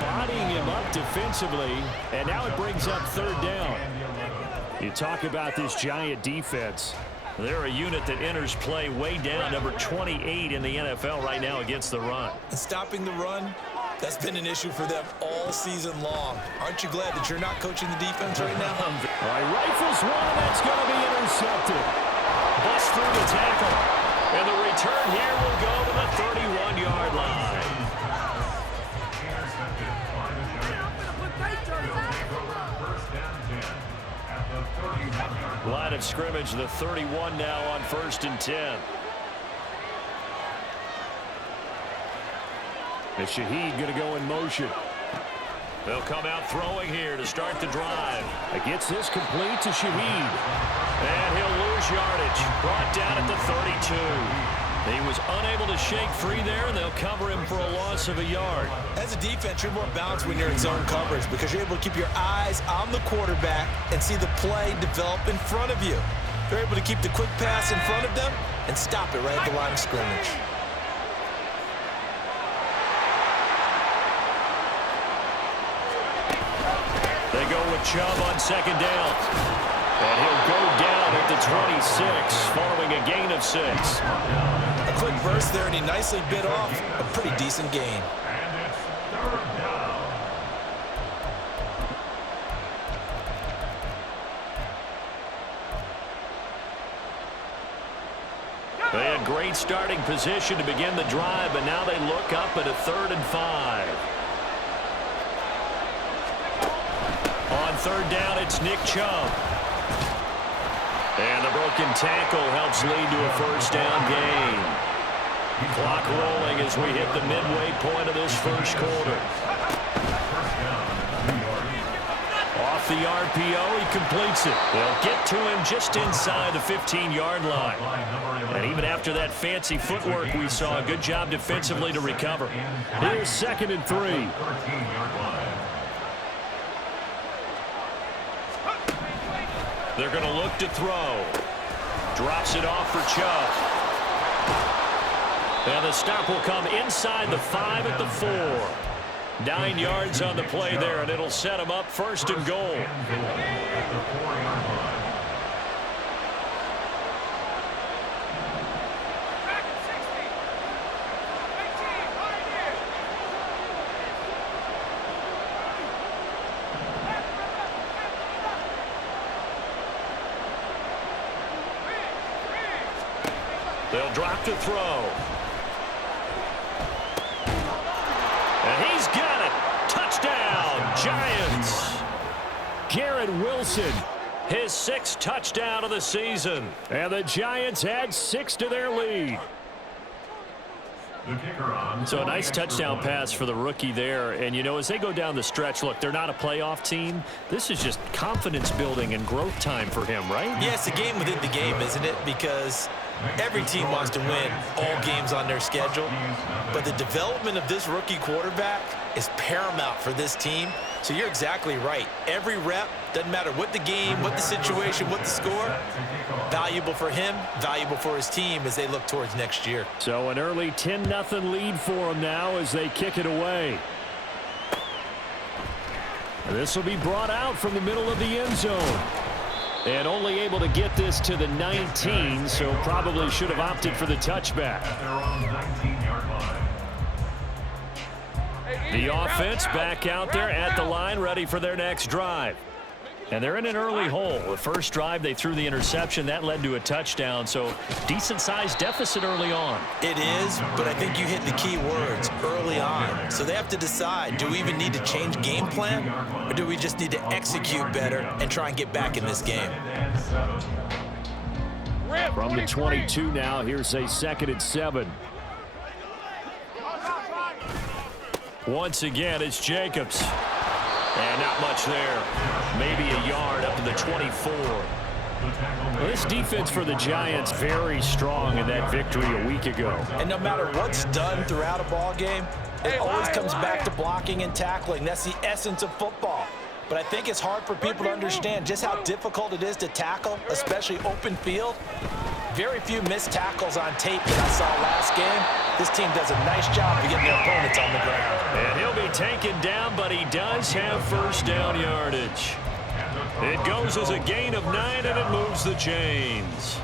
bodying him up defensively, and now it brings up third down. You talk about this Giant defense. They're a unit that enters play way down, number 28 in the NFL right now against the run. And stopping the run, that's been an issue for them all season long. Aren't you glad that you're not coaching the defense right now? All right, rifles one, that's going to be intercepted. Bust through the tackle. And the return here will go to the 31-yard line. Line of scrimmage, the 31 now on 1st and 10. And Shaheed going to go in motion. They'll come out throwing here to start the drive. Gets this complete to Shaheed. And he'll lose yardage. Brought down at the 32. He was unable to shake free there, and they'll cover him for a loss of a yard. As a defense, you're more balanced when you're in zone coverage because you're able to keep your eyes on the quarterback and see the play develop in front of you. They're able to keep the quick pass in front of them and stop it right at the line of scrimmage. They go with Chubb on 2nd down. And he'll go down at the 26 following a gain of 6. A quick burst there, and he nicely bit off a pretty decent gain. They had great starting position to begin the drive, but now they look up at a 3rd and 5. On 3rd down, it's Nick Chubb. And the broken tackle helps lead to a 1st down gain. Clock rolling as we hit the midway point of this 1st quarter. Off the RPO, he completes it. They'll get to him just inside the 15-yard line. And even after that fancy footwork we saw, a good job defensively to recover. Here's 2nd and 3. They're going to look to throw. Drops it off for Chubb. And the stop will come inside the 5 at the 4. 9 yards on the play there, and it'll set them up 1st and goal. They'll drop to throw. And he's got it. Touchdown, Giants. Garrett Wilson, his 6th touchdown of the season. And the Giants add 6 to their lead. So a nice touchdown pass for the rookie there. And, you know, as they go down the stretch, look, they're not a playoff team. This is just confidence building and growth time for him, right? Yeah, it's a game within the game, isn't it? Because every team wants to win all games on their schedule. But the development of this rookie quarterback is paramount for this team. So you're exactly right. Every rep, doesn't matter what the game, what the situation, what the score, valuable for him, valuable for his team as they look towards next year. So an early 10-0 lead for them now as they kick it away. And this will be brought out from the middle of the end zone. And only able to get this to the 19, so probably should have opted for the touchback. The offense back out there at the line, ready for their next drive. And they're in an early hole. The first drive, they threw the interception. That led to a touchdown, so decent-sized deficit early on. It is, but I think you hit the key words, early on. So they have to decide, do we even need to change game plan, or do we just need to execute better and try and get back in this game? From the 22 now, here's a 2nd and 7. Once again, it's Jacobs. And not much there. Maybe a yard up to the 24. Well, this defense for the Giants very strong in that victory a week ago. And no matter what's done throughout a ball game, it always comes back to blocking and tackling. That's the essence of football. But I think it's hard for people to understand just how difficult it is to tackle, especially open field. Very few missed tackles on tape that I saw last game. This team does a nice job of getting their opponents on the ground. And he'll be taken down, but he does have first down yardage. It goes as a gain of 9, and it moves the chains.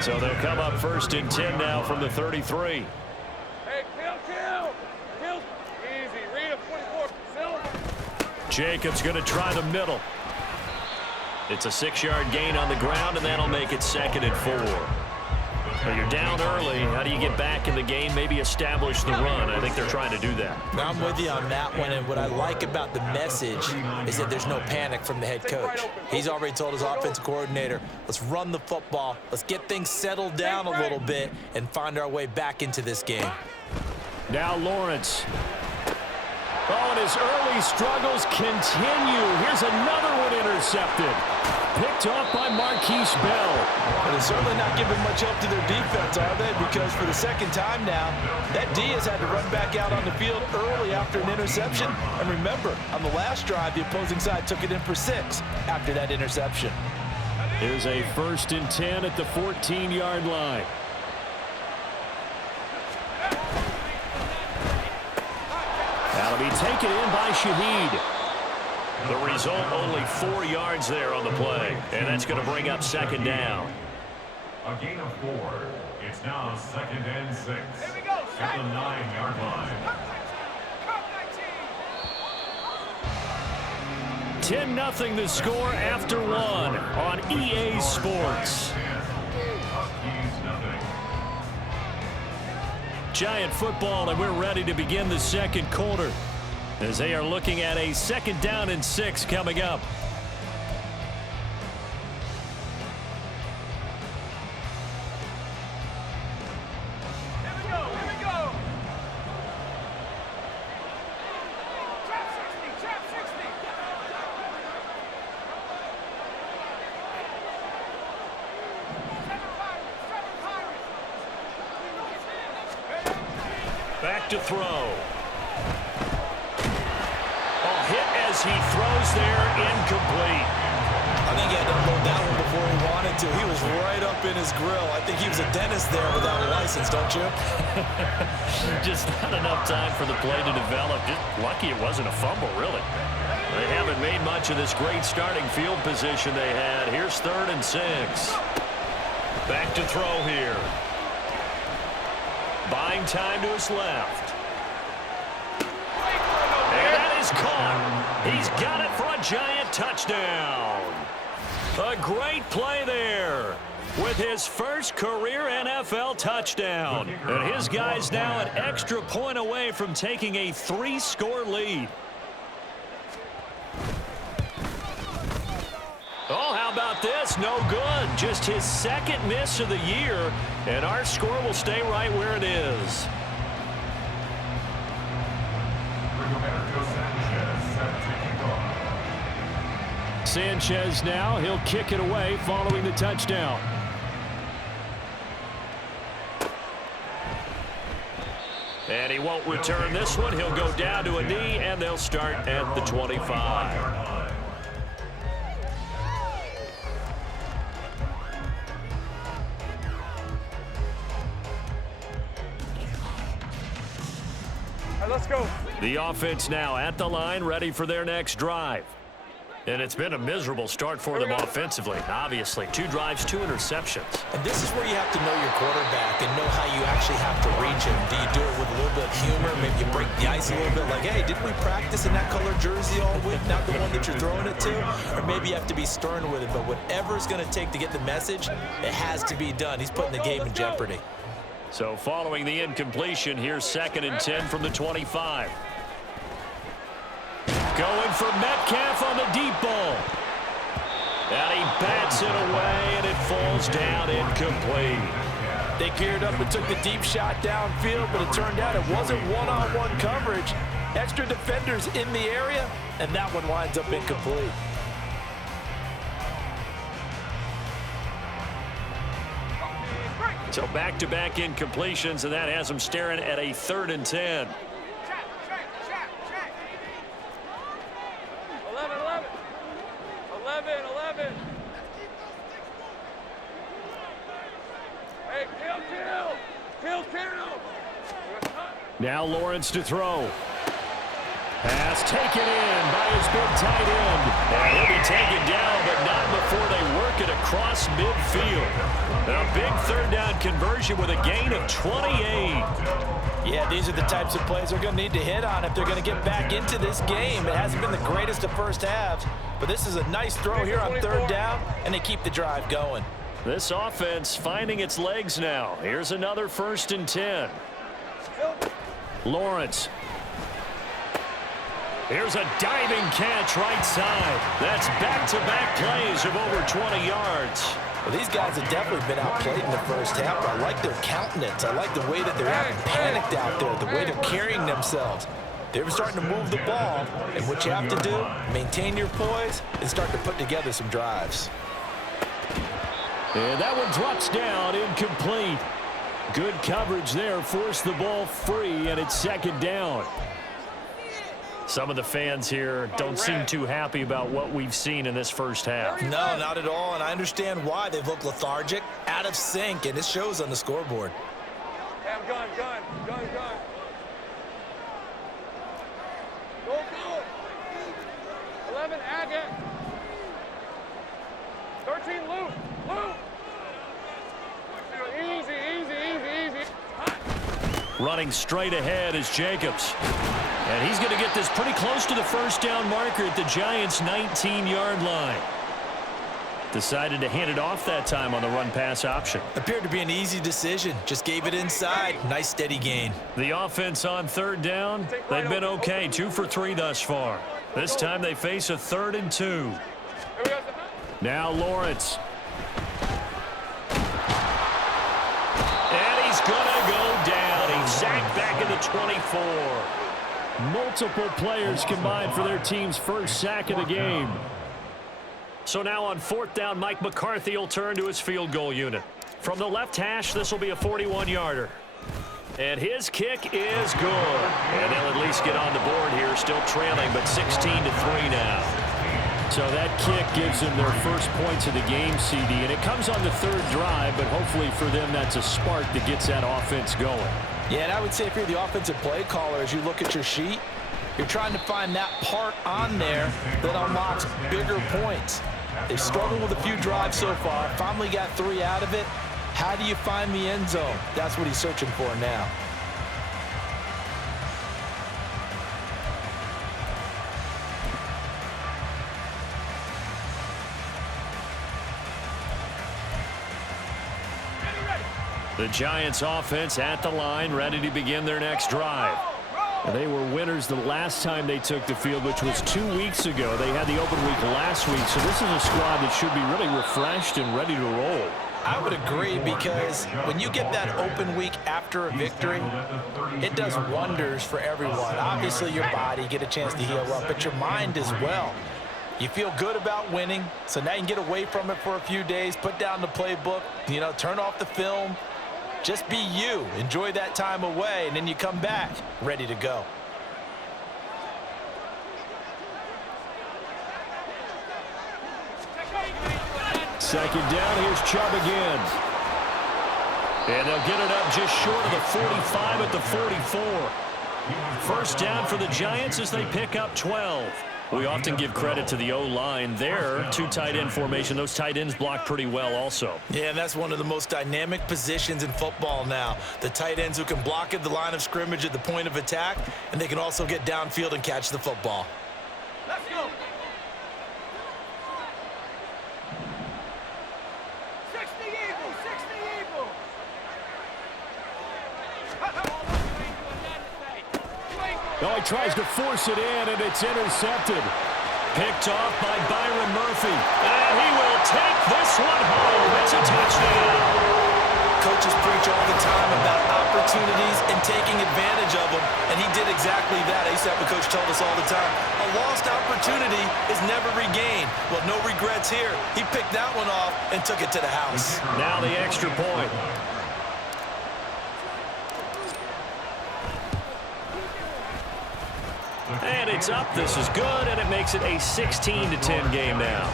So they'll come up first and 10 now from the 33. Hey, kill. Easy, read a 24. Jacobs going to try the middle. It's a 6-yard gain on the ground, and that'll make it 2nd and 4. Well, you're down early. How do you get back in the game, maybe establish the run? I think they're trying to do that. Now, I'm with you on that one, and what I like about the message is that there's no panic from the head coach. He's already told his offensive coordinator, let's run the football, let's get things settled down a little bit and find our way back into this game. Now Lawrence. Oh, and his early struggles continue. Here's another one intercepted. Picked off by Marquise Bell. But they're certainly not giving much help to their defense, are they? Because for the second time now, that D has had to run back out on the field early after an interception. And remember, on the last drive, the opposing side took it in for 6 after that interception. Here's a 1st and 10 at the 14-yard line. That'll be taken in by Shaheed. The result, only 4 yards there on the play. And that's going to bring up 2nd down. A gain of 4. It's now 2nd and 6. Here we go. At the 9-yard line. 10-0 the score after 1 on EA Sports. Giant football, and we're ready to begin the 2nd quarter as they are looking at a 2nd down and 6 coming up. Here we go. Trap 60. Back to throw. Hit as he throws there, incomplete. I think he had to unload that one before he wanted to. He was right up in his grill. I think he was a dentist there without a license, don't you? Just not enough time for the play to develop. Just lucky it wasn't a fumble, really. They haven't made much of this great starting field position they had. Here's 3rd and 6. Back to throw here. Buying time to his left. And that is caught. He's got it for a giant touchdown. A great play there with his first career NFL touchdown. And his guy's now an extra point away from taking a 3-score lead. Oh, how about this? No good. Just his 2nd miss of the year, and our score will stay right where it is. Sanchez now, he'll kick it away following the touchdown. And he won't return this one. He'll go down to a knee, and they'll start at the 25. All right, let's go. The offense now at the line, ready for their next drive. And it's been a miserable start for them offensively. Obviously, 2 drives, 2 interceptions. And this is where you have to know your quarterback and know how you actually have to reach him. Do you do it with a little bit of humor? Maybe you break the ice a little bit like, hey, didn't we practice in that color jersey all week, not the one that you're throwing it to? Or maybe you have to be stern with it. But whatever it's going to take to get the message, it has to be done. He's putting the game in jeopardy. So following the incompletion, here's 2nd and 10 from the 25. Going for Metcalf on the deep ball. And he bats it away, and it falls down incomplete. They geared up and took the deep shot downfield, but it turned out it wasn't one-on-one coverage. Extra defenders in the area, and that one winds up incomplete. So back-to-back incompletions, and that has them staring at a 3rd and 10. 11. Hey, kill. Now Lawrence to throw. Pass taken in by his big tight end. And he'll be taken down, but not before they work it across midfield. A big third down conversion with a gain of 28. Yeah, these are the types of plays they're going to need to hit on if they're going to get back into this game. It hasn't been the greatest of first halves, but this is a nice throw here on third down, and they keep the drive going. This offense finding its legs now. Here's another 1st and 10. Lawrence. Here's a diving catch right side. That's back-to-back plays of over 20 yards. Well, these guys have definitely been outplayed in the first half. I like their countenance. I like the way that they're acting panicked out there, the way they're carrying themselves. They're starting to move the ball, and what you have to do, maintain your poise and start to put together some drives. And that one drops down, incomplete. Good coverage there, forced the ball free, and it's 2nd down. Some of the fans here don't seem too happy about what we've seen in this first half. No, not at all, and I understand why. They've looked lethargic, out of sync, and it shows on the scoreboard. Have gun. Go. 11, Agate. 13, Luke. Easy. Running straight ahead is Jacobs. And he's going to get this pretty close to the first down marker at the Giants' 19-yard line. Decided to hand it off that time on the run-pass option. Appeared to be an easy decision. Just gave it inside. Nice, steady gain. The offense on third down, they've been okay. 2 for 3 thus far. This time they face a 3rd and 2. Now Lawrence. And he's going to go down. He's sacked back at the 24. Multiple players combined for their team's first sack of the game. So now on 4th down, Mike McCarthy will turn to his field goal unit. From the left hash, this will be a 41-yarder. And his kick is good. And they'll at least get on the board here, still trailing, but 16-3 now. So that kick gives them their first points of the game, CD. And it comes on the 3rd drive, but hopefully for them that's a spark that gets that offense going. Yeah, and I would say if you're the offensive play caller, as you look at your sheet, you're trying to find that part on there that unlocks bigger points. They've struggled with a few drives so far. Finally got 3 out of it. How do you find the end zone? That's what he's searching for now. The Giants offense at the line, ready to begin their next drive. They were winners the last time they took the field, which was 2 weeks ago. They had the open week last week, so this is a squad that should be really refreshed and ready to roll. I would agree, because when you get that open week after a victory, it does wonders for everyone. Obviously, your body, get a chance to heal up, but your mind as well. You feel good about winning, so now you can get away from it for a few days, put down the playbook, turn off the film. Just be you. Enjoy that time away, and then you come back ready to go. Second down, here's Chubb again. And they'll get it up just short of the 45 at the 44. First down for the Giants as they pick up 12. We often give credit to the O-line there. 2 tight end formation. Those tight ends block pretty well also. Yeah, and that's one of the most dynamic positions in football now. The tight ends who can block at the line of scrimmage at the point of attack, and they can also get downfield and catch the football. Let's go. 60 Eagles, 60 Eagles. Oh, he tries to force it in, and it's intercepted. Picked off by Byron Murphy. And he will take this one home. It's a touchdown. Coaches preach all the time about opportunities and taking advantage of them, and he did exactly that. I used to have a coach told us all the time, a lost opportunity is never regained. Well, no regrets here. He picked that one off and took it to the house. Now the extra point. And it's up. This is good, and it makes it a 16-10 game now.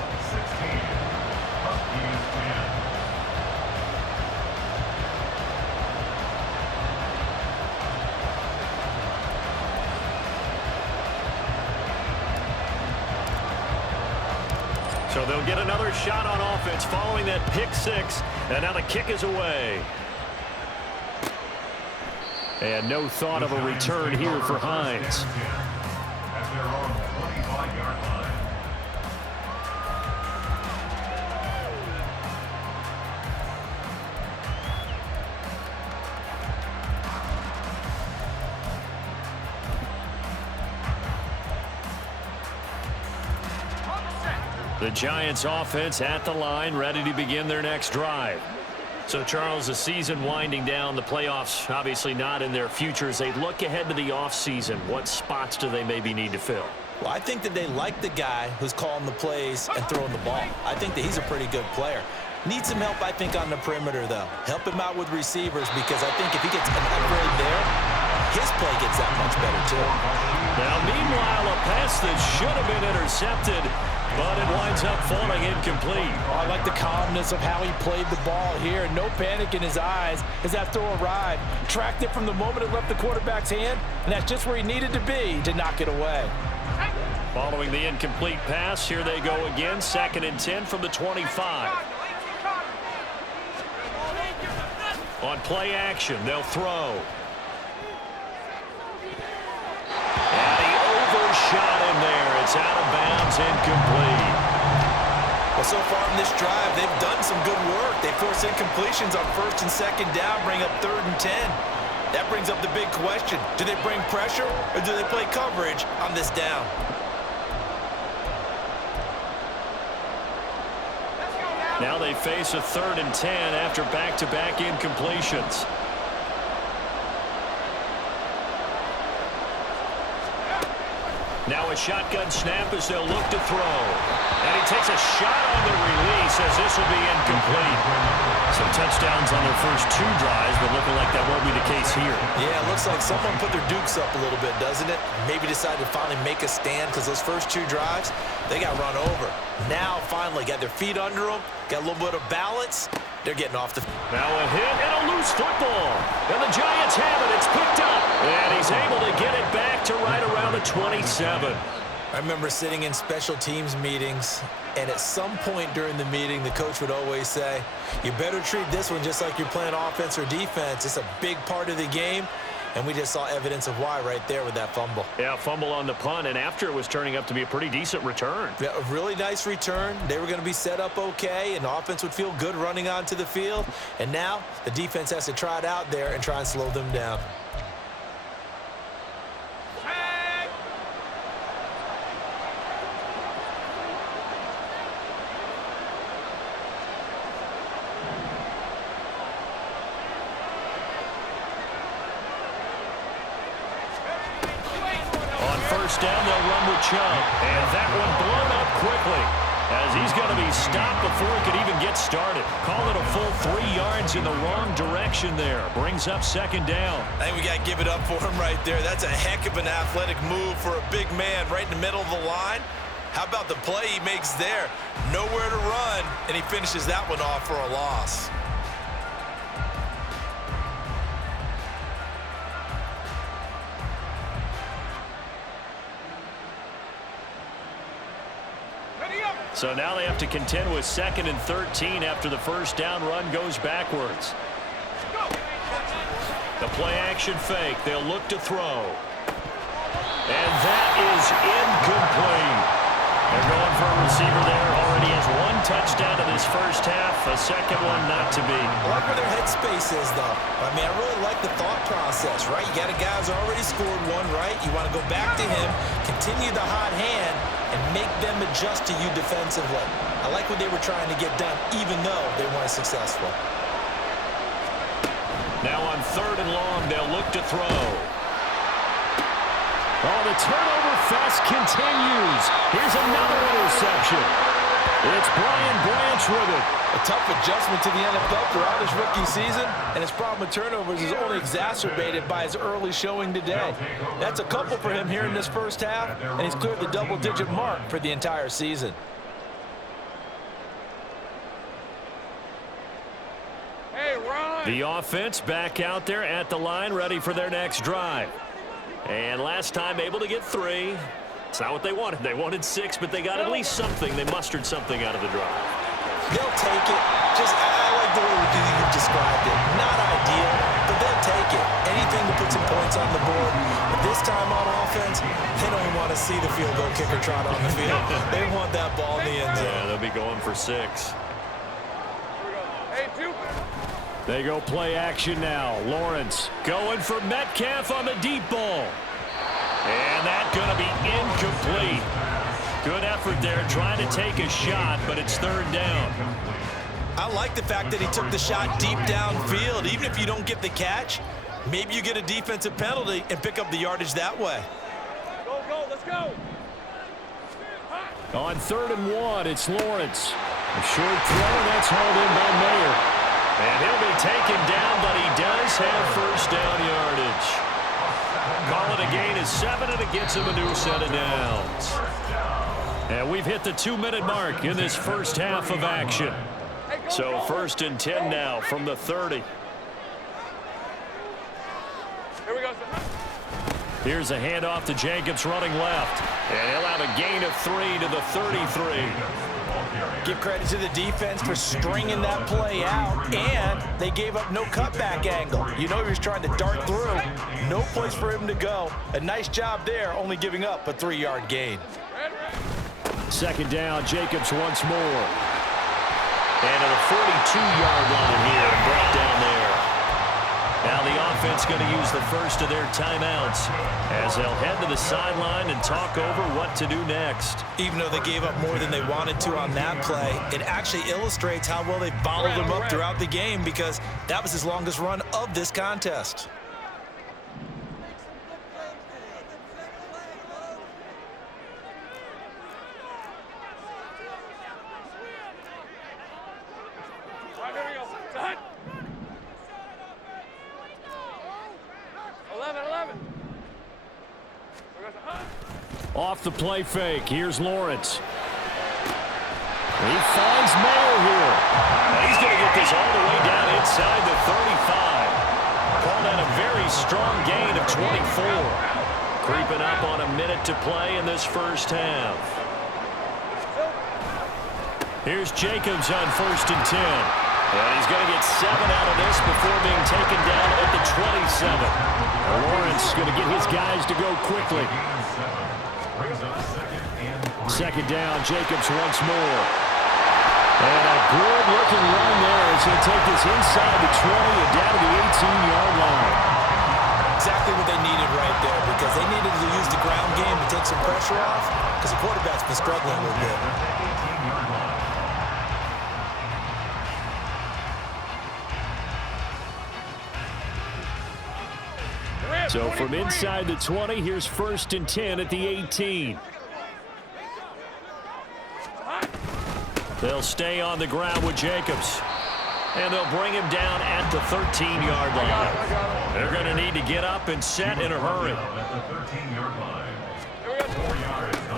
So they'll get another shot on offense following that pick six. And now the kick is away. And no thought of a return here for Hines. At their own 25-yard line. The Giants offense at the line, ready to begin their next drive. So, Charles, the season winding down, the playoffs obviously not in their futures. They look ahead to the offseason. What spots do they maybe need to fill? Well, I think that they like the guy who's calling the plays and throwing the ball. I think that he's a pretty good player. Needs some help, I think, on the perimeter, though. Help him out with receivers, because I think if he gets an upgrade there, his play gets that much better, too. Now, meanwhile, a pass that should have been intercepted, but it winds up falling incomplete. Oh, I like the calmness of how he played the ball here. No panic in his eyes as that throw arrived. Tracked it from the moment it left the quarterback's hand, and that's just where he needed to be to knock it away. Following the incomplete pass, here they go again. 2nd and 10 from the 25. On play action, they'll throw. And he overshot him there. It's out of bounds, incomplete. Well, so far in this drive, they've done some good work. They force incompletions on 1st and 2nd down, bring up 3rd and 10. That brings up the big question. Do they bring pressure, or do they play coverage on this down? Now they face a 3rd and 10 after back-to-back incompletions. Now a shotgun snap as they'll look to throw. And he takes a shot on the release as this will be incomplete. Some touchdowns on their first 2 drives, but looking like that won't be the case here. Yeah, it looks like someone put their dukes up a little bit, doesn't it? Maybe decided to finally make a stand, because those first 2 drives, they got run over. Now, finally, got their feet under them, got a little bit of balance. They're getting off the... Now a hit and a loose football. And the Giants have it. It's picked up. And he's able to get it back to right around the 27. I remember sitting in special teams meetings, and at some point during the meeting, the coach would always say, you better treat this one just like you're playing offense or defense. It's a big part of the game. And we just saw evidence of why right there with that fumble. Yeah, fumble on the punt, and after it was turning up to be a pretty decent return. Yeah, a really nice return. They were going to be set up okay, and the offense would feel good running onto the field. And now the defense has to try it out there and try and slow them down. First down, they'll run with Chubb. And that one blown up quickly as he's going to be stopped before he could even get started. Call it a full 3 yards in the wrong direction there. Brings up 2nd down. I think we got to give it up for him right there. That's a heck of an athletic move for a big man right in the middle of the line. How about the play he makes there? Nowhere to run, and he finishes that one off for a loss. So now they have to contend with 2nd and 13 after the first down run goes backwards. The play action fake. They'll look to throw. And that is incomplete. They're going for a receiver there. Already has 1 touchdown in this first half. A second one not to be. I like where their headspace is, though. I mean, I really like the thought process, right? You got a guy who's already scored 1, right? You want to go back to him, continue the hot hand, and make them adjust to you defensively. I like what they were trying to get done, even though they weren't successful. Now on 3rd and long, they'll look to throw. Oh, the turnover fest continues. Here's another interception. It's Brian Branch with it. A tough adjustment to the NFL throughout his rookie season, and his problem with turnovers is only exacerbated by his early showing today. That's a couple for him here in this first half, and he's cleared the double-digit mark for the entire season. Hey, Ron! The offense back out there at the line, ready for their next drive. And last time able to get 3. It's not what they wanted. They wanted 6, but they got at least something. They mustered something out of the drive. They'll take it. I like the way you've described it. Not ideal, but they'll take it. Anything to put some points on the board. But this time on offense, they don't even want to see the field goal kicker trot on the field. They want that ball in the end zone. Yeah, they'll be going for 6. Hey, they go play action now. Lawrence going for Metcalf on the deep ball. And that's going to be incomplete. Good effort there trying to take a shot, but it's 3rd down. I like the fact that he took the shot deep downfield. Even if you don't get the catch, maybe you get a defensive penalty and pick up the yardage that way. Go, let's go. On 3rd and 1, it's Lawrence. A short throw, that's hauled in by Mayer. And he'll be taken down, but he does have 1st down yardage. Call it a gain of 7, and it gets him a new set of downs. And we've hit the 2-minute mark in this first half of action. So 1st and 10 now from the 30. Here we go, sir. Here's a handoff to Jacobs running left. And he'll have a gain of 3 to the 33. Give credit to the defense for stringing that play out, and they gave up no cutback angle. You know he was trying to dart through. No place for him to go. A nice job there, only giving up a 3-yard gain. 2nd down, Jacobs once more. And at the 42-yard line here, brought down there. Now the offense going to use the first of their timeouts as they'll head to the sideline and talk over what to do next. Even though they gave up more than they wanted to on that play, it actually illustrates how well they bottled them up throughout the game, because that was his longest run of this contest. All right, here we go. Done. 11. Off the play fake, here's Lawrence. He finds Mayer here. And he's going to get this all the way down inside the 35. Call that a very strong gain of 24. Creeping up on a minute to play in this first half. Here's Jacobs on 1st and 10. And he's going to get 7 out of this before being taken down at the 27. Lawrence going to get his guys to go quickly. 2nd down, Jacobs once more. And a good-looking run there as he'll take this inside the 20 and down to the 18-yard line. Exactly what they needed right there, because they needed to use the ground game to take some pressure off, because the quarterback's been struggling a little bit. So from inside the 20, here's 1st and 10 at the 18. They'll stay on the ground with Jacobs. And they'll bring him down at the 13-yard line. They're going to need to get up and set in a hurry.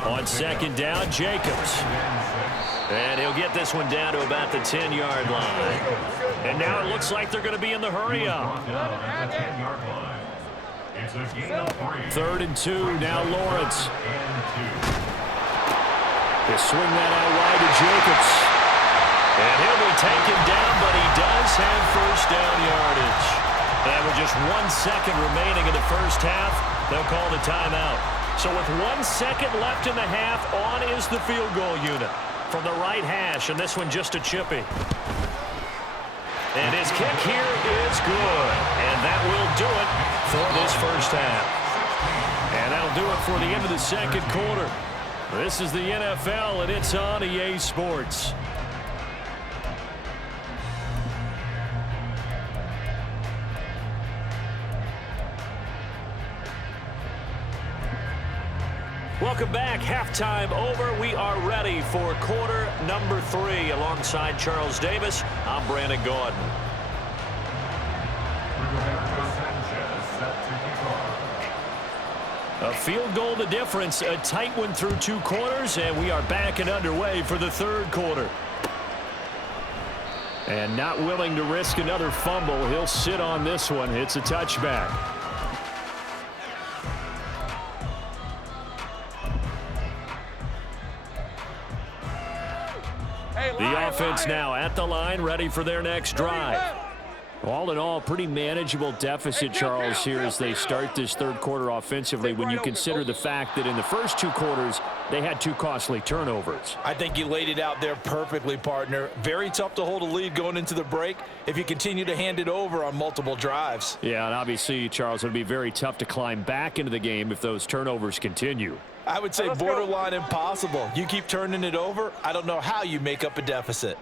On 2nd down, Jacobs. And he'll get this one down to about the 10-yard line. And now it looks like they're going to be in the hurry up. 3rd and 2, now Lawrence. They swing that out wide to Jacobs. And he'll be taken down, but he does have 1st down yardage. And with just 1 second remaining in the first half, they'll call the timeout. So with 1 second left in the half, on is the field goal unit from the right hash, and this one just a chippy. And his kick here is good. And that will do it for this first half. And that'll do it for the end of the 2nd quarter. This is the NFL, and it's on EA Sports. Welcome back. Halftime over. We are ready for quarter number 3. Alongside Charles Davis, I'm Brandon Gordon. A field goal the difference. A tight one through 2 quarters, and we are back and underway for the 3rd quarter. And not willing to risk another fumble. He'll sit on this one. It's a touchback. The offense now at the line, ready for their next drive. All in all, pretty manageable deficit, Charles, here as they start this third quarter offensively when you consider the fact that in the first two quarters, they had two costly turnovers. I think you laid it out there perfectly, partner. Very tough to hold a lead going into the break if you continue to hand it over on multiple drives. Yeah, and obviously, Charles, it would be very tough to climb back into the game if those turnovers continue. I would say borderline impossible. You keep turning it over, I don't know how you make up a deficit.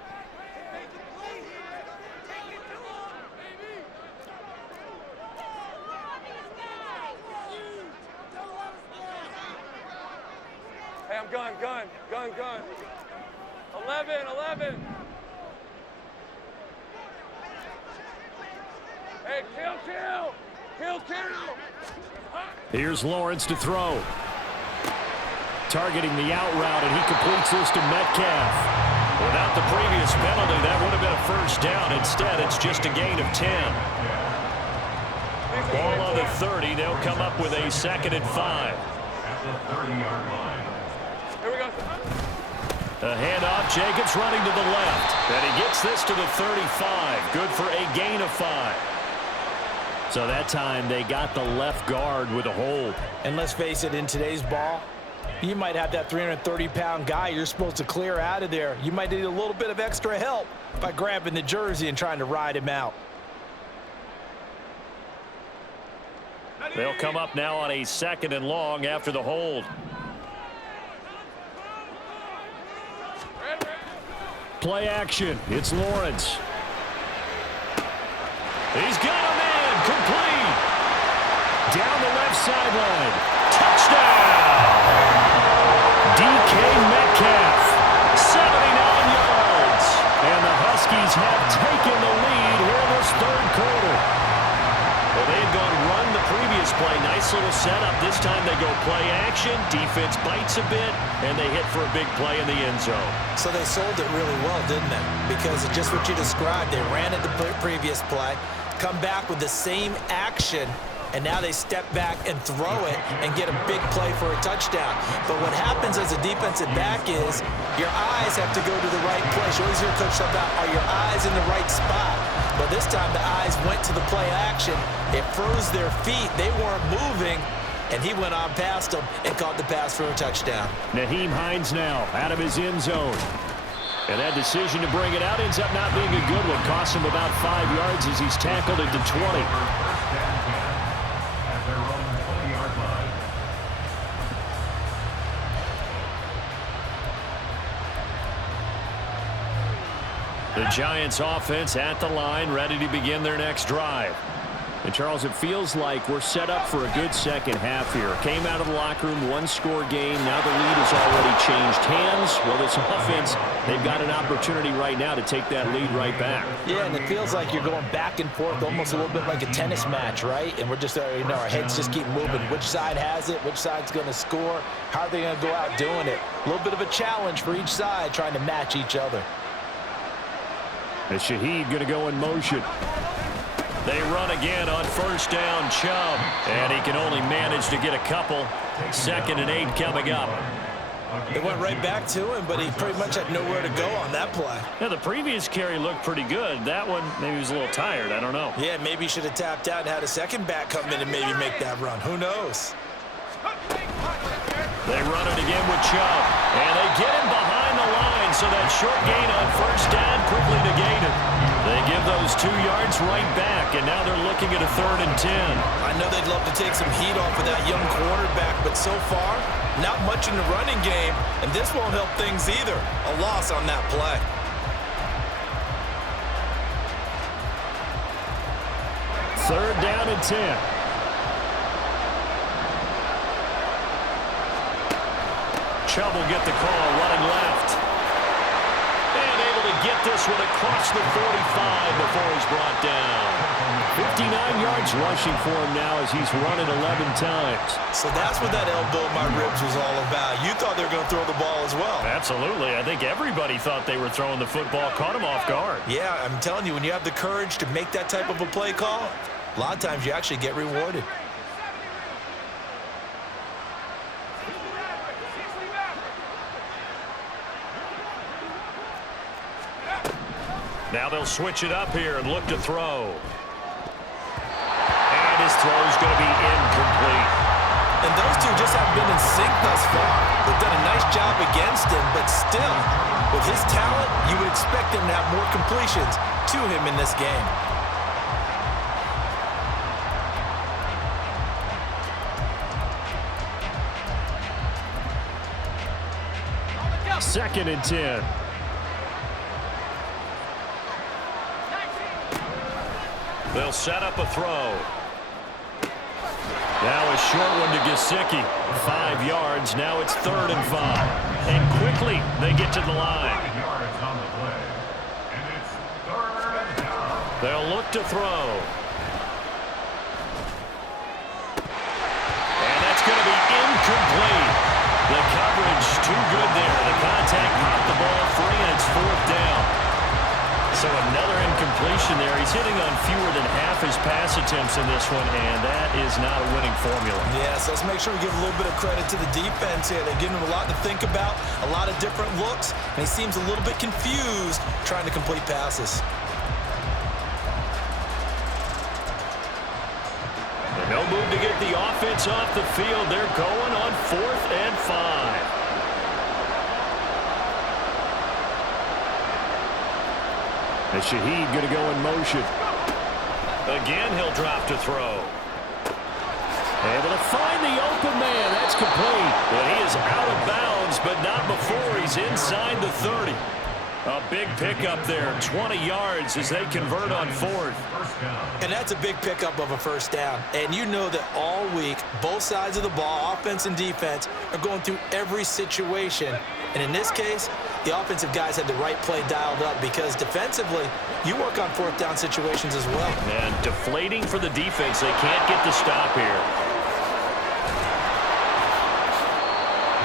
Hey, I'm gun. 11. Hey, kill. Here's Lawrence to throw. Targeting the out route, and he completes this to Metcalf. Without the previous penalty, that would have been a first down. Instead, it's just a gain of 10. Ball on the 30. They'll come up with a 2nd and 5. At the 30-yard line. Here we go. A handoff, Jacobs running to the left. And he gets this to the 35. Good for a gain of 5. So that time they got the left guard with a hold. And let's face it, in today's ball, you might have that 330-pound guy you're supposed to clear out of there. You might need a little bit of extra help by grabbing the jersey and trying to ride him out. They'll come up now on a 2nd and long after the hold. Play action. It's Lawrence. He's got a man. Complete. Down the left sideline. Touchdown. DK Metcalf. 79 yards. And the Huskies have taken the lead here in this third quarter. Well, they had gone run the previous play. Nice little setup. This time they go play action. Defense bites a bit, and they hit for a big play in the end zone. So they sold it really well, didn't they? Because of just what you described. They ran it the previous play, come back with the same action, and now they step back and throw it and get a big play for a touchdown. But what happens as a defensive back is your eyes have to go to the right place. You always hear Coach talk about, are your eyes in the right spot? But this time the eyes went to the play action. It froze their feet. They weren't moving, and he went on past them and caught the pass for a touchdown. Nyheim Hines now out of his end zone. And that decision to bring it out ends up not being a good one. Costs him about 5 yards as he's tackled into 20. At their own 20-yard line. The Giants offense at the line, ready to begin their next drive. And, Charles, it feels like we're set up for a good second half here. Came out of the locker room, one-score game. Now the lead has already changed hands. Well, this offense, they've got an opportunity right now to take that lead right back. Yeah, and it feels like you're going back and forth, almost a little bit like a tennis match, right? And we're just, our heads just keep moving. Which side has it? Which side's going to score? How are they going to go out doing it? A little bit of a challenge for each side, trying to match each other. And Shaheed going to go in motion. They run again on first down, Chubb. And he can only manage to get a couple. 2nd and 8 coming up. It went right back to him, but he pretty much had nowhere to go on that play. Now, the previous carry looked pretty good. That one, maybe he was a little tired. I don't know. Yeah, maybe he should have tapped out and had a second back come in and maybe make that run. Who knows? They run it again with Chubb. And they get him behind the line, so that short gain on first down quickly negated. They give those 2 yards right back, and now they're looking at a 3rd and 10. I know they'd love to take some heat off of that young quarterback, but so far, not much in the running game, and this won't help things either. A loss on that play. Third down and 10. Chubb will get the call, running left. And able to get this one across the 45 before he's brought down. 59 yards rushing for him now as he's run it 11 times. So that's what that elbow in my ribs was all about. You thought they were going to throw the ball as well. Absolutely. I think everybody thought they were throwing the football, caught him off guard. Yeah, I'm telling you, when you have the courage to make that type of a play call, a lot of times you actually get rewarded. Now they'll switch it up here and look to throw. And his throw's going to be incomplete. And those two just haven't been in sync thus far. They've done a nice job against him, but still, with his talent, you would expect him to have more completions to him in this game. Second and 10. They'll set up a throw. Now a short one to Gesicki. 5 yards. Now it's 3rd and 5. And quickly they get to the line. 5 yards on the play. And it's 3rd down. They'll look to throw. And that's going to be incomplete. The coverage too good there. The contact popped the ball free, and it's 4th down. So another incompletion there. He's hitting on fewer than half his pass attempts in this one, and that is not a winning formula. Yes, let's make sure we give a little bit of credit to the defense here. They're giving him a lot to think about, a lot of different looks, and he seems a little bit confused trying to complete passes. No move to get the offense off the field. They're going on 4th and 5. And Shaheed going to go in motion. Again, he'll drop to throw. Able to find the open man. That's complete. And he is out of bounds, but not before he's inside the 30. A big pickup there, 20 yards as they convert on 4th. And that's a big pickup of a 1st down. And you know that all week, both sides of the ball, offense and defense, are going through every situation. And in this case, the offensive guys had the right play dialed up because defensively, you work on 4th down situations as well. And deflating for the defense. They can't get the stop here.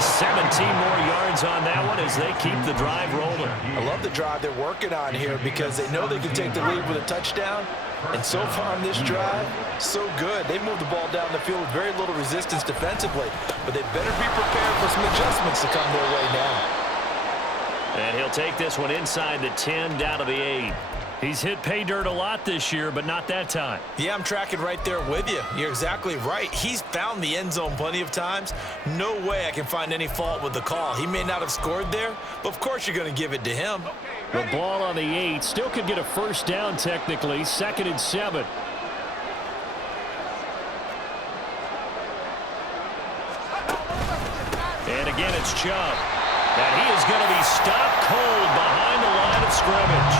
17 more yards on that one as they keep the drive rolling. I love the drive they're working on here because they know they can take the lead with a touchdown. And so far on this drive, so good. They moved the ball down the field with very little resistance defensively. But they better be prepared for some adjustments to come their way now. And he'll take this one inside the 10 down to the 8. He's hit pay dirt a lot this year, but not that time. Yeah, I'm tracking right there with you. You're exactly right. He's found the end zone plenty of times. No way I can find any fault with the call. He may not have scored there, but of course you're going to give it to him. The ball on the 8. Still could get a 1st down technically. 2nd and 7. And again, it's Chubb. And he is going to be stopped cold behind the line of scrimmage.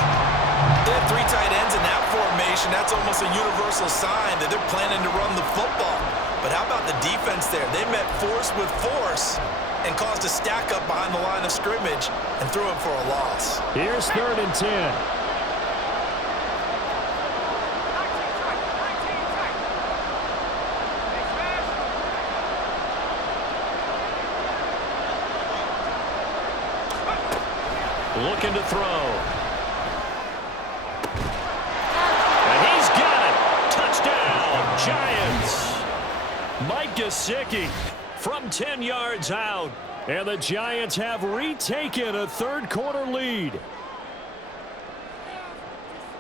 They have 3 tight ends in that formation. That's almost a universal sign that they're planning to run the football. But how about the defense there? They met force with force and caused a stack up behind the line of scrimmage and threw him for a loss. Here's 3rd and 10. Looking to throw. Giants. Mike Gesicki from 10 yards out. And the Giants have retaken a 3rd quarter lead.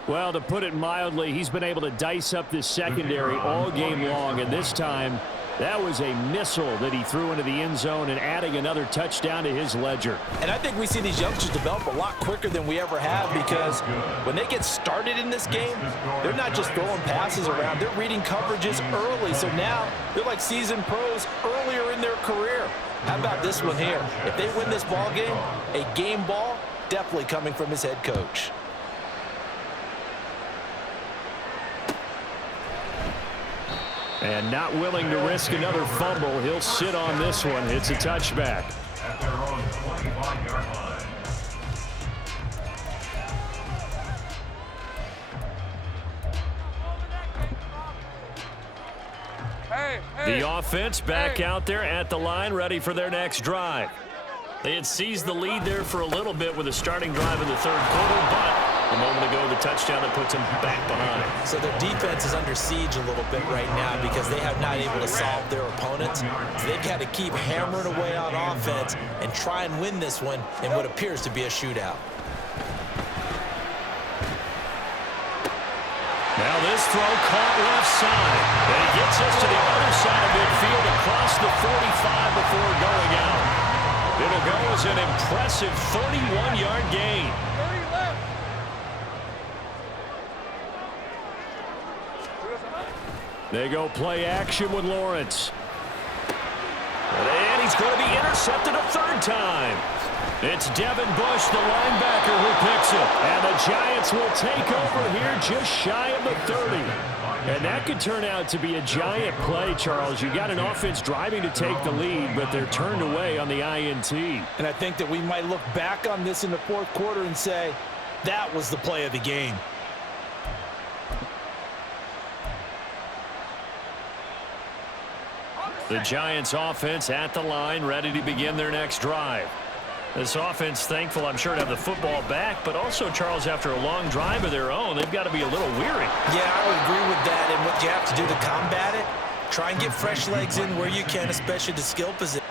Well, to put it mildly, he's been able to dice up this secondary all game long. And this time, that was a missile that he threw into the end zone and adding another touchdown to his ledger. And I think we see these youngsters develop a lot quicker than we ever have because when they get started in this game, they're not just throwing passes around. They're reading coverages early. So now they're like seasoned pros earlier in their career. How about this one here? If they win this ball game, a game ball definitely coming from his head coach. And not willing to risk another fumble. He'll sit on this one. It's a touchback. At their own 25-yard line. The offense back out there at the line, ready for their next drive. They had seized the lead there for a little bit with a starting drive in the 3rd quarter, but a moment ago, the touchdown that puts them back behind. So their defense is under siege a little bit right now because they have not able to solve their opponents. So they've got to keep hammering away on offense and try and win this one in what appears to be a shootout. this throw caught left side. And he gets us to the other side of midfield across the 45 before going out. It'll go as an impressive 31-yard gain. 30 left. They go play action with Lawrence. And he's going to be intercepted a third time. It's Devin Bush, the linebacker, who picks it. And the Giants will take over here just shy of the 30. And that could turn out to be a giant play, Charles. You got an offense driving to take the lead, but they're turned away on the INT. And I think that we might look back on this in the fourth quarter and say, that was the play of the game. The Giants offense at the line, ready to begin their next drive. This offense thankful, I'm sure, to have the football back, but also, Charles, after a long drive of their own, they've got to be a little weary. Yeah, I would agree with that. And what you have to do to combat it, try and get fresh legs in where you can, especially the skill position.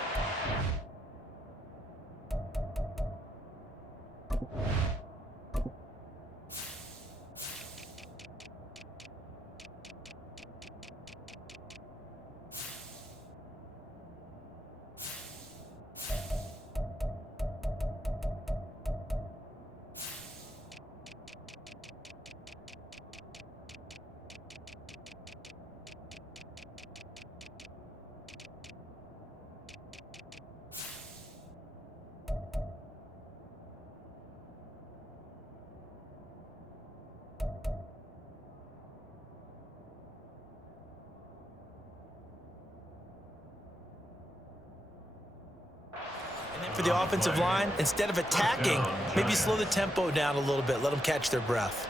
For the offensive line, instead of attacking, maybe slow the tempo down a little bit. Let them catch their breath.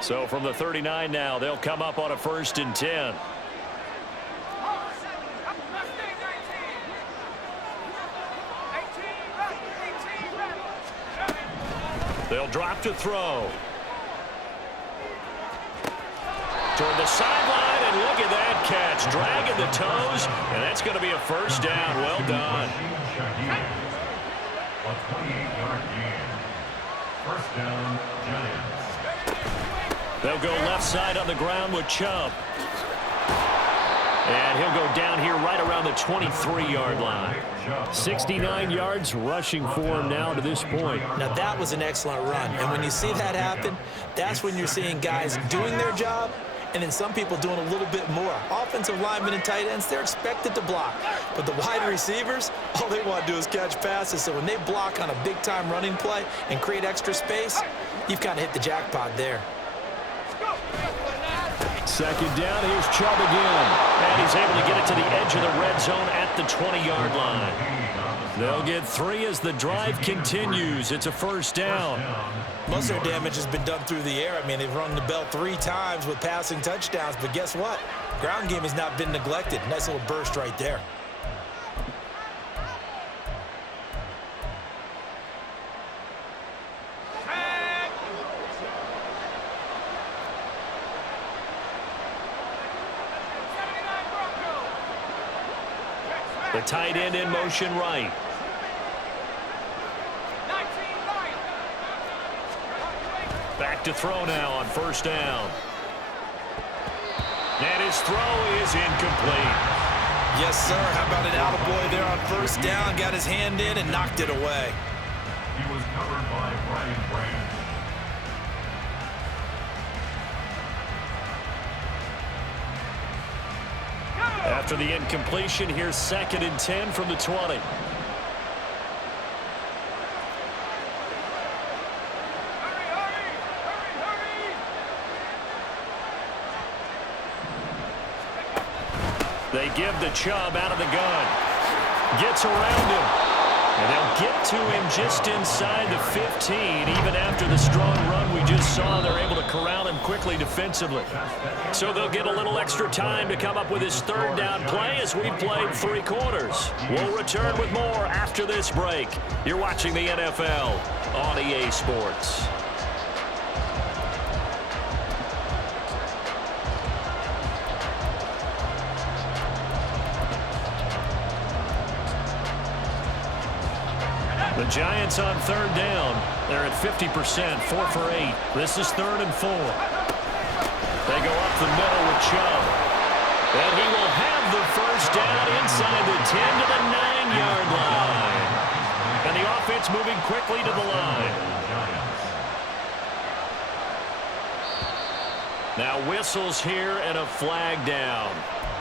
So from the 39 now, they'll come up on a 1st and 10. They'll drop to throw. Toward the sideline, and look at that catch. Dragging the toes, and that's going to be a first down. Well done. A 28-yard gain. First down, Giants. They'll go left side on the ground with Chubb. And he'll go down here right around the 23-yard line. 69 yards rushing for him now to this point. Now, that was an excellent run. And when you see that happen, that's when you're seeing guys doing their job and then some people doing a little bit more. Offensive linemen and tight ends, they're expected to block. But the wide receivers, all they want to do is catch passes. So when they block on a big-time running play and create extra space, you've kind of hit the jackpot there. Second down, here's Chubb again. And he's able to get it to the edge of the red zone at the 20-yard line. They'll get 3 as the drive continues. It's a first down. Most of their damage has been done through the air. I mean, they've rung the bell 3 times with passing touchdowns. But guess what? Ground game has not been neglected. Nice little burst right there. The tight end in motion right. Back to throw now on first down. And his throw is incomplete. Yes, sir. How about an attaboy there on first down? Got his hand in and knocked it away. He was covered by Brian Branch. After the incompletion, here's 2nd and 10 from the 20. They give the Chubb out of the gun. Gets around him. And they'll get to him just inside the 15. Even after the strong run we just saw, they're able to corral him quickly defensively. So they'll get a little extra time to come up with his 3rd down play as we've played 3 quarters. We'll return with more after this break. You're watching the NFL on EA Sports. The Giants on 3rd down. They're at 50%, 4 for 8. This is 3rd and 4. They go up the middle with Chubb. And he will have the first down inside the 10 to the 9-yard line. And the offense moving quickly to the line. Now whistles here and a flag down.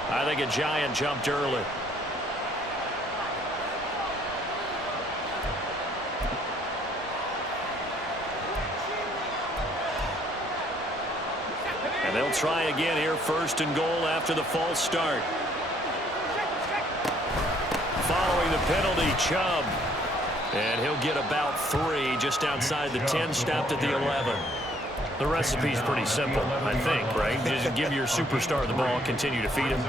I think a Giant jumped early. And they'll try again here, first and goal after the false start. Following the penalty, Chubb. And he'll get about 3 just outside the 10, stopped at the 11. The recipe's pretty simple, I think, right? Just give your superstar the ball, continue to feed him.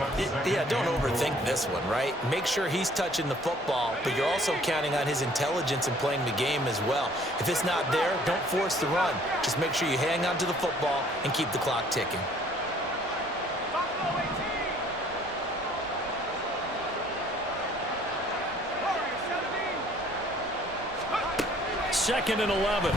Yeah, don't overthink this one, right? Make sure he's touching the football, but you're also counting on his intelligence in playing the game as well. If it's not there, don't force the run. Just make sure you hang on to the football and keep the clock ticking. Second and 11.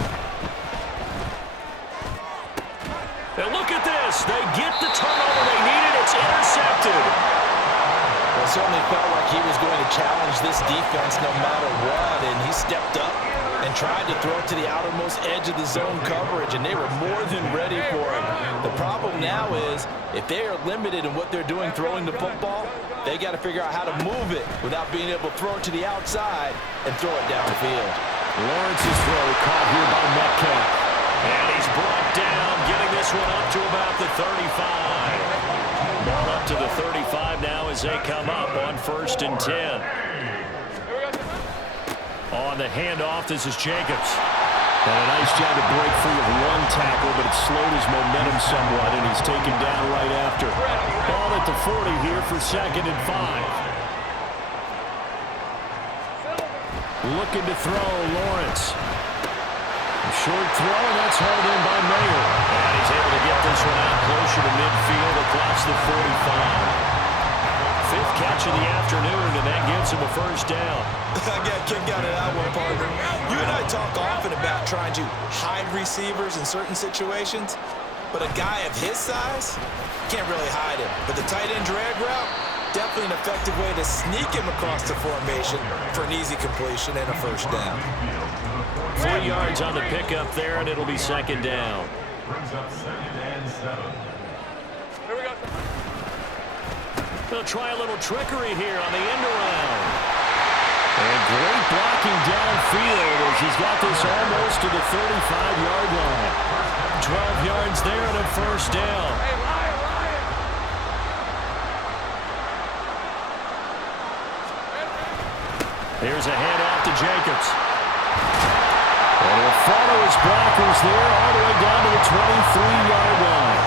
And look at this. They get the turnover they needed. It's intercepted. Well, it certainly felt like he was going to challenge this defense no matter what, and he stepped up and tried to throw it to the outermost edge of the zone coverage, and they were more than ready for him. The problem now is if they are limited in what they're doing throwing the football, they got to figure out how to move it without being able to throw it to the outside and throw it downfield. Lawrence's throw caught here by Metcalf. And he's brought down, getting this one up to about the 35. Ball up to the 35 now as they come up on first and 10. On the handoff, this is Jacobs. And a nice job to break free of one tackle, but it slowed his momentum somewhat, and he's taken down right after. Ball at the 40 here for second and 5. Looking to throw, Lawrence. Short throw, that's hauled in by Mayer. And he's able to get this one out closer to midfield across the 45. Fifth catch of the afternoon, and that gives him a first down. I got kicked out of that one, partner. You and I talk often about trying to hide receivers in certain situations, but a guy of his size can't really hide him. But the tight end drag route, definitely an effective way to sneak him across the formation for an easy completion and a first down. 3 yards on the pickup there, and it'll be second down. Brings up second and 7. Here we go. They'll try a little trickery here on the end around. And great blocking downfield as he's got this almost to the 35-yard line. 12 yards there and a first down. Hey, Ryan, Ryan. Here's a handoff to Jacobs. And he'll follow his blockers there all the way down to the 23-yard line.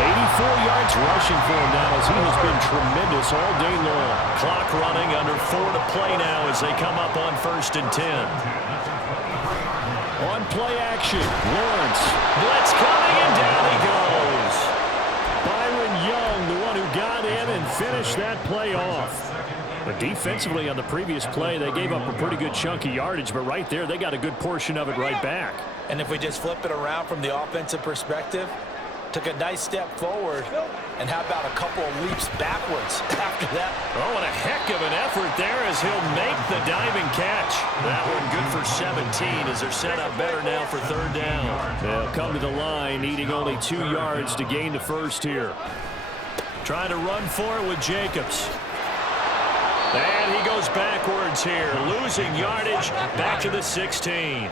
84 yards rushing for him now as he has been tremendous all day long. Clock running, under 4 to play now as they come up on first and 10. On play action, Lawrence. Blitz coming, and down he goes. Byron Young, the one who got in and finished that play off. But defensively on the previous play, they gave up a pretty good chunk of yardage, but right there, they got a good portion of it right back. And if we just flip it around from the offensive perspective, took a nice step forward, and how about a couple of leaps backwards after that? Oh, and a heck of an effort there as he'll make the diving catch. That one good for 17 as they're set up better now for third down. They'll come to the line, needing only 2 yards to gain the first here. Trying to run for it with Jacobs. And he goes backwards here, losing yardage back to the 16.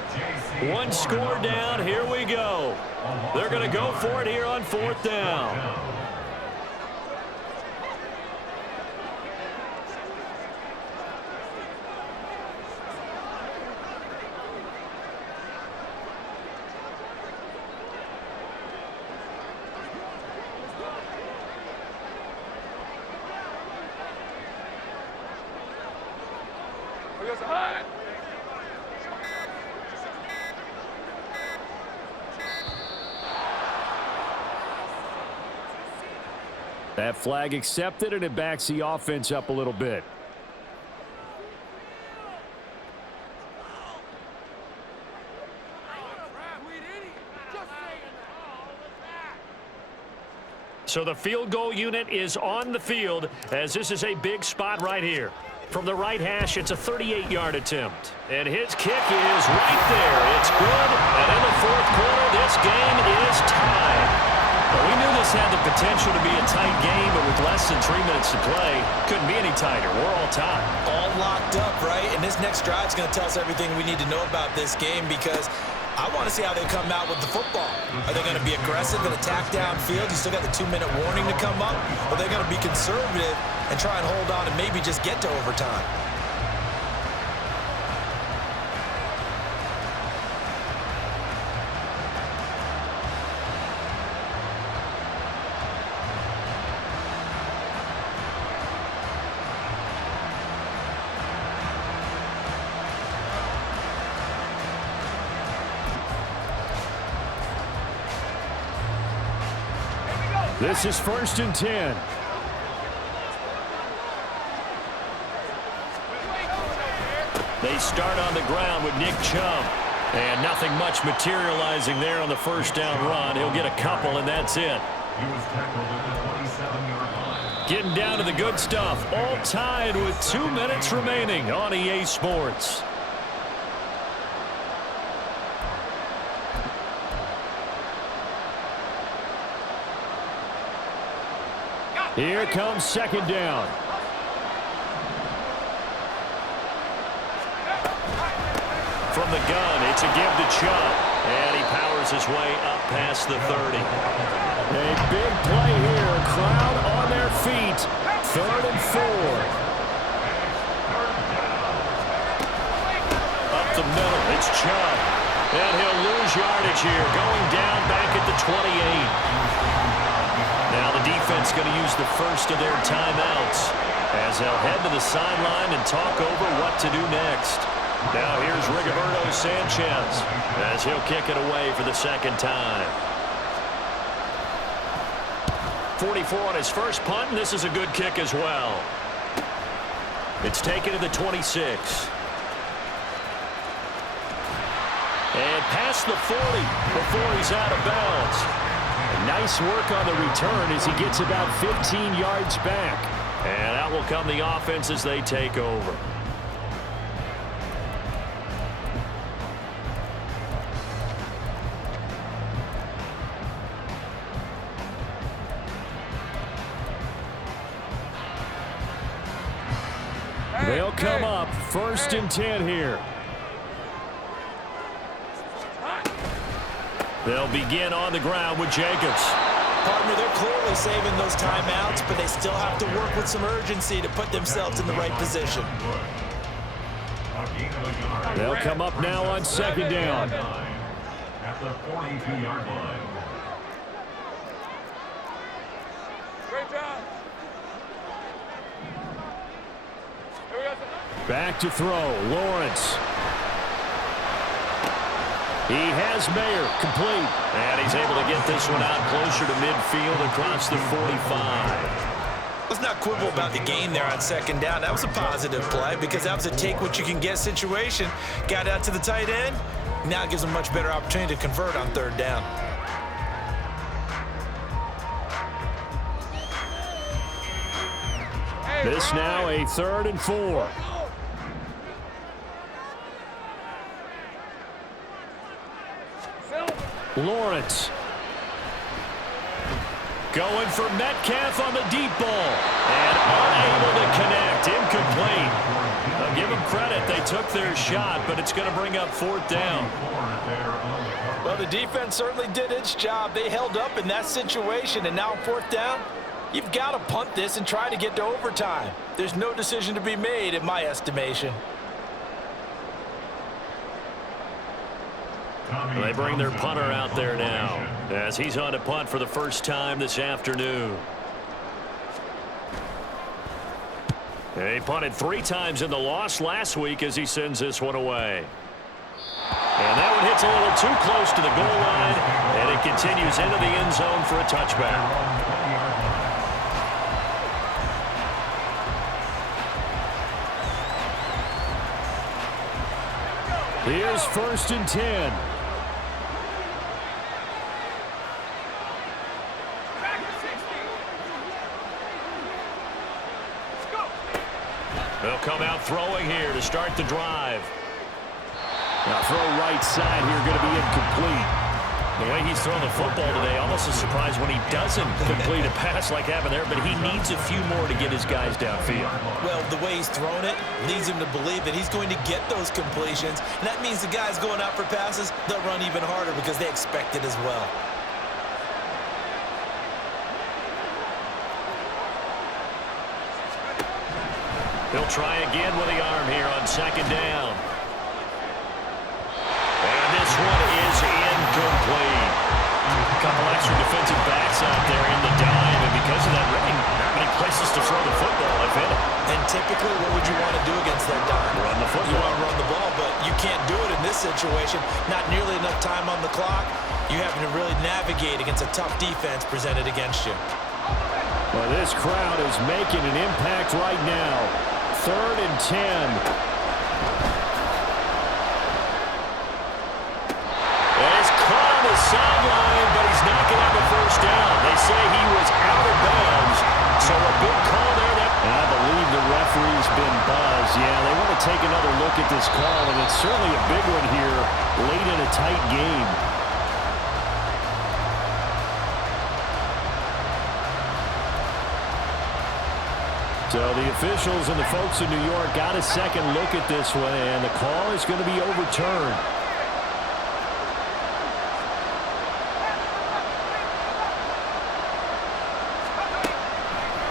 One score down, here we go. They're going to go for it here on fourth down. Here goes the high. That flag accepted, and it backs the offense up a little bit. So the field goal unit is on the field as this is a big spot right here. From the right hash, it's a 38-yard attempt. And his kick is right there. It's good. And in the fourth quarter, this game is tied. Well, we knew this had the potential to be a tight game, but with less than 3 minutes to play, couldn't be any tighter. We're all tied. All locked up, right? And this next drive is going to tell us everything we need to know about this game because I want to see how they come out with the football. Are they going to be aggressive and attack downfield? You still got the 2-minute warning to come up? Or are they going to be conservative and try and hold on and maybe just get to overtime? This is 1st and 10. They start on the ground with Nick Chubb. And nothing much materializing there on the first down run. He'll get a couple, and that's it. He was tackled at the 27-yard line. Getting down to the good stuff. All tied with 2 minutes remaining on EA Sports. Here comes 2nd down. From the gun, it's a give to Chubb. And he powers his way up past the 30. A big play here. Crowd on their feet. 3rd and 4. Up the middle, it's Chubb. And he'll lose yardage here. Going down back at the 28. Now the defense going to use the first of their timeouts as they'll head to the sideline and talk over what to do next. Now here's Rigoberto Sanchez as he'll kick it away for the 2nd time. 44 on his first punt, and this is a good kick as well. It's taken to the 26. And past the 40 before he's out of bounds. Nice work on the return as he gets about 15 yards back. And out will come the offense as they take over. They'll come up 1st and 10 here. They'll begin on the ground with Jacobs. Partner, they're clearly saving those timeouts, but they still have to work with some urgency to put themselves in the right position. They'll come up now on 2nd down. At the 42-yard line. Great job. Here we go. Back to throw, Lawrence. He has Mayer complete. And he's able to get this one out closer to midfield across the 45. Let's not quibble about the gain there on 2nd down. That was a positive play because that was a take-what-you-can-get situation. Got out to the tight end. Now it gives them a much better opportunity to convert on 3rd down. This now a 3rd and 4. Lawrence. Going for Metcalf on the deep ball. And unable to connect. Incomplete. I'll give them credit. They took their shot, but it's going to bring up 4th down. Well, the defense certainly did its job. They held up in that situation, and now 4th down, you've got to punt this and try to get to overtime. There's no decision to be made in my estimation. They bring their punter out there now as he's on to punt for the first time this afternoon. He punted 3 times in the loss last week as he sends this one away. And that one hits a little too close to the goal line, and it continues into the end zone for a touchback. Here's 1st and 10. They'll come out throwing here to start the drive. Now throw right side here, going to be incomplete. The way he's thrown the football today, almost a surprise when he doesn't complete a pass like happened there, but he needs a few more to get his guys downfield. Well, the way he's thrown it leads him to believe that he's going to get those completions, and that means the guys going out for passes, they'll run even harder because they expect it as well. He'll try again with the arm here on second down. And this one is incomplete. A couple extra defensive backs out there in the dime, and because of that, really not many places to throw the football, if any. And typically, what would you want to do against that dime? Run the football. You want to run the ball, but you can't do it in this situation. Not nearly enough time on the clock. You have to really navigate against a tough defense presented against you. Well, this crowd is making an impact right now. 3rd and 10. Sideline, but he's not going to have a first down. They say he was out of bounds, so a big call there. And I believe the referee's been buzzed. Yeah, they want to take another look at this call, and it's certainly a big one here late in a tight game. So the officials and the folks in New York got a second look at this one, and the call is going to be overturned.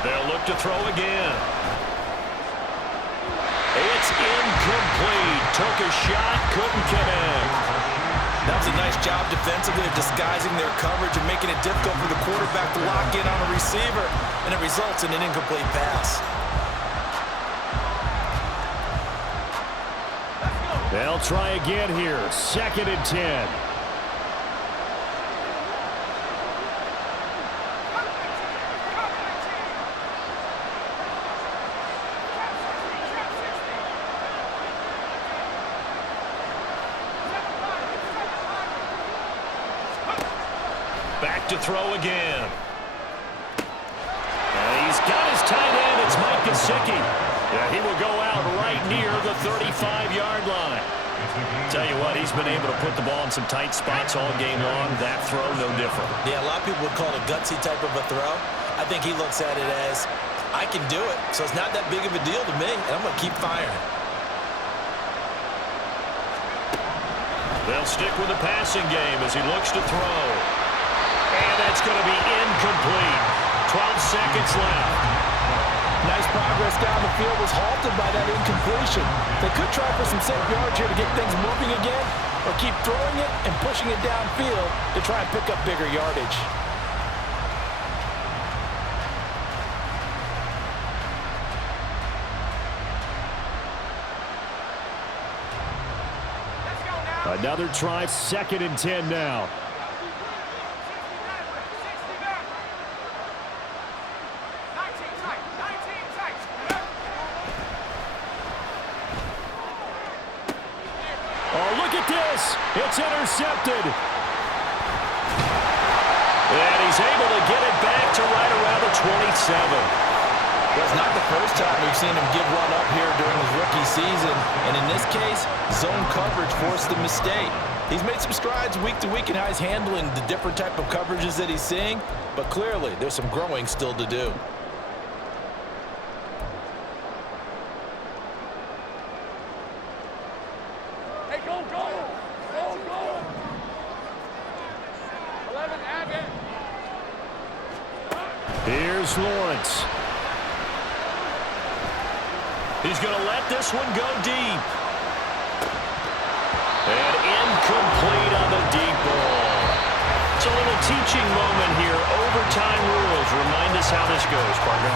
They'll look to throw again. It's incomplete. Took a shot, couldn't connect. That was a nice job defensively of disguising their coverage and making it difficult for the quarterback to lock in on a receiver, and it results in an incomplete pass. They'll try again here. 2nd and 10. Back to throw again. And he's got his tight end. It's Mike Gesicki. Yeah, he will go out right near the 35-yard line. Tell you what, he's been able to put the ball in some tight spots all game long. That throw, no different. Yeah, a lot of people would call it a gutsy type of a throw. I think he looks at it as, I can do it, so it's not that big of a deal to me, and I'm going to keep firing. They'll stick with the passing game as he looks to throw. And that's going to be incomplete. 12 seconds left. Nice progress down the field was halted by that incompletion. They could try for some safe yards here to get things moving again, or keep throwing it and pushing it downfield to try and pick up bigger yardage. Another try, 2nd and 10 now. Oh, look at this. It's intercepted. And he's able to get it back to right around the 27. Well, it's not the first time we've seen him give one up here during his rookie season. And in this case, zone coverage forced the mistake. He's made some strides week to week in how he's handling the different type of coverages that he's seeing. But clearly, there's some growing still to do. Hey, go, go! Go, go! 11, add it! Here's Lawrence. He's going to let this one go deep. And incomplete on the deep ball. It's a little teaching moment here. Overtime rules. Remind us how this goes, partner.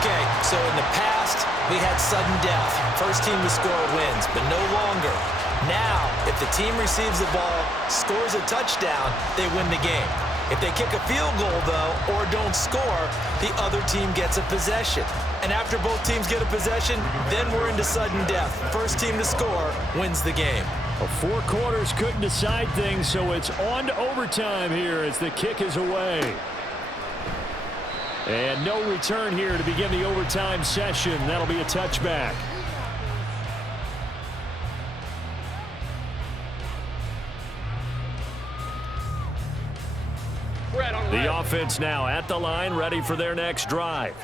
Okay, so in the past, we had sudden death. First team to score wins, but no longer. Now, if the team receives the ball, scores a touchdown, they win the game. If they kick a field goal, though, or don't score, the other team gets a possession. And after both teams get a possession, then we're into sudden death. First team to score wins the game. Well, 4 quarters couldn't decide things, so it's on to overtime here as the kick is away. And no return here to begin the overtime session. That'll be a touchback. The offense now at the line, ready for their next drive.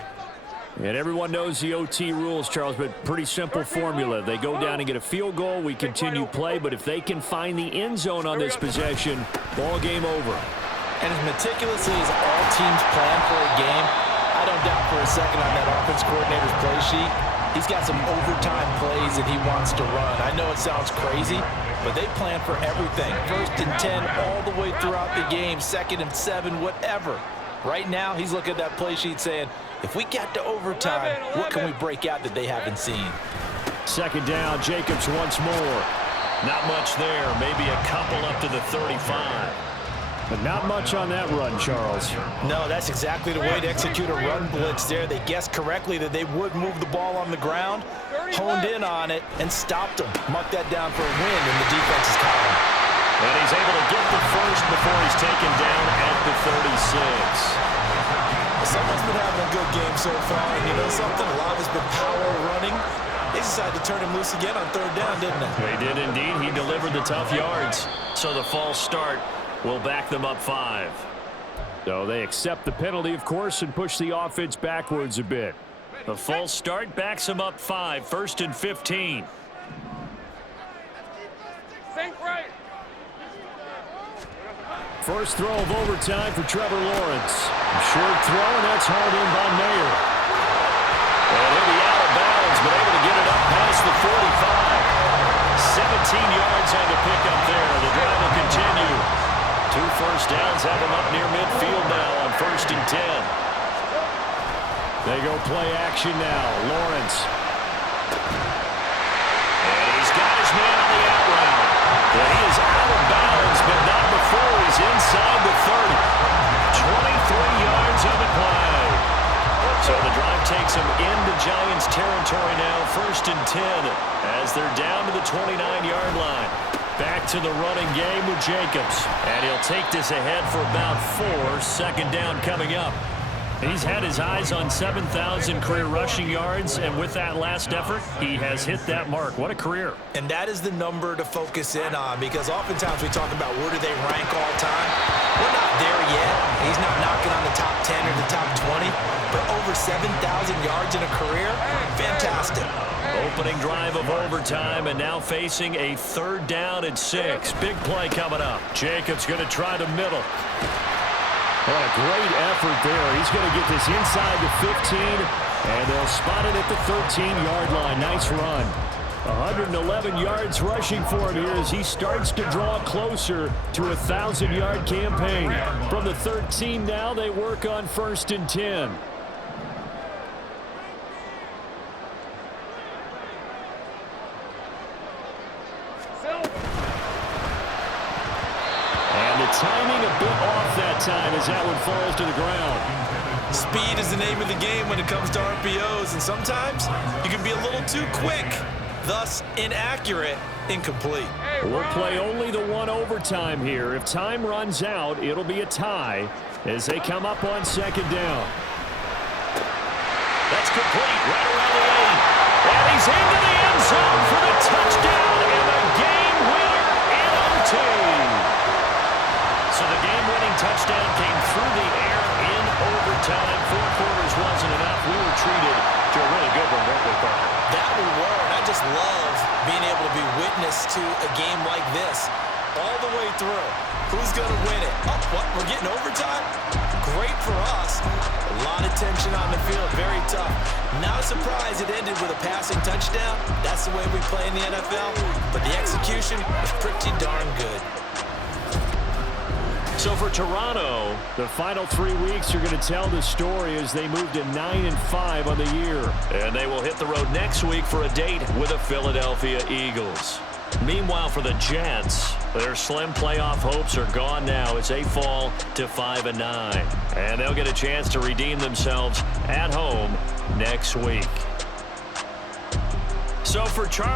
And everyone knows the OT rules, Charles, but pretty simple formula. They go down and get a field goal, we continue play, but if they can find the end zone on this possession, ball game over. And as meticulously as all teams plan for a game, I don't doubt for a second on that offense coordinator's play sheet, he's got some overtime plays that he wants to run. I know it sounds crazy, but they plan for everything. 1st and 10 all the way throughout the game, 2nd and 7, whatever. Right now, he's looking at that play sheet saying, if we get to overtime, what can we break out that they haven't seen? 2nd down, Jacobs once more. Not much there, maybe a couple up to the 35. But not much on that run, Charles. No, that's exactly the way to execute a run blitz there. They guessed correctly that they would move the ball on the ground, honed in on it, and stopped them. Mark that down for a win in the defense's column. And he's able to get the first before he's taken down at the 36. Someone's been having a good game so far, and you know something? A lot of it's been power running. They decided to turn him loose again on 3rd down, didn't they? They did indeed. He delivered the tough yards. So the false start will back them up 5. So they accept the penalty, of course, and push the offense backwards a bit. The false start backs them up 5. 1st and 15. Think right. First throw of overtime for Trevor Lawrence. Short throw, and that's hauled in by Mayer. And he'll be out of bounds, but able to get it up past the 45. 17 yards on the pickup there. The drive will continue. 2 first downs have him up near midfield now on 1st and 10. They go play action now. Lawrence. And he's got his man on the out route. And he is out of bounds, but not before he's inside the 30. 23 yards on the play. So the drive takes him into Giants territory now, 1st and 10, as they're down to the 29-yard line. Back to the running game with Jacobs. And he'll take this ahead for about 4. 2nd down coming up. He's had his eyes on 7,000 career rushing yards, and with that last effort, he has hit that mark. What a career. And that is the number to focus in on, because oftentimes we talk about where do they rank all time. We're not there yet. He's not knocking on the top 10 or the top 20, but over 7,000 yards in a career, fantastic. Opening drive of overtime, and now facing a 3rd down and 6. Big play coming up. Jacobs going to try the middle. What a great effort there. He's going to get this inside the 15, and they'll spot it at the 13-yard line. Nice run. 111 yards rushing for him here as he starts to draw closer to a 1,000-yard campaign. From the 13 now, they work on 1st and 10. And the timing a bit off that time as that one falls to the ground. Speed is the name of the game when it comes to RPOs, and sometimes you can be a little too quick, thus inaccurate, incomplete. We'll play only the 1 overtime here. If time runs out, it'll be a tie as they come up on 2nd down. That's complete right around the 8. And he's into the end zone for the touchdown and the game winner in OT. So the game-winning touchdown came through the air in overtime. 4 quarters wasn't enough. We were treated to a really good one, weren't we, Parker? That we were, and I just love being able to be witness to a game like this all the way through. Who's going to win it? Oh, what? We're getting overtime? Great for us. A lot of tension on the field. Very tough. Not a surprise it ended with a passing touchdown. That's the way we play in the NFL. But the execution was pretty darn good. So for Toronto, the final 3 weeks are going to tell the story as they move to 9-5 on the year. And they will hit the road next week for a date with the Philadelphia Eagles. Meanwhile, for the Jets, their slim playoff hopes are gone now as they fall to 5-9. And they'll get a chance to redeem themselves at home next week. So for Charles.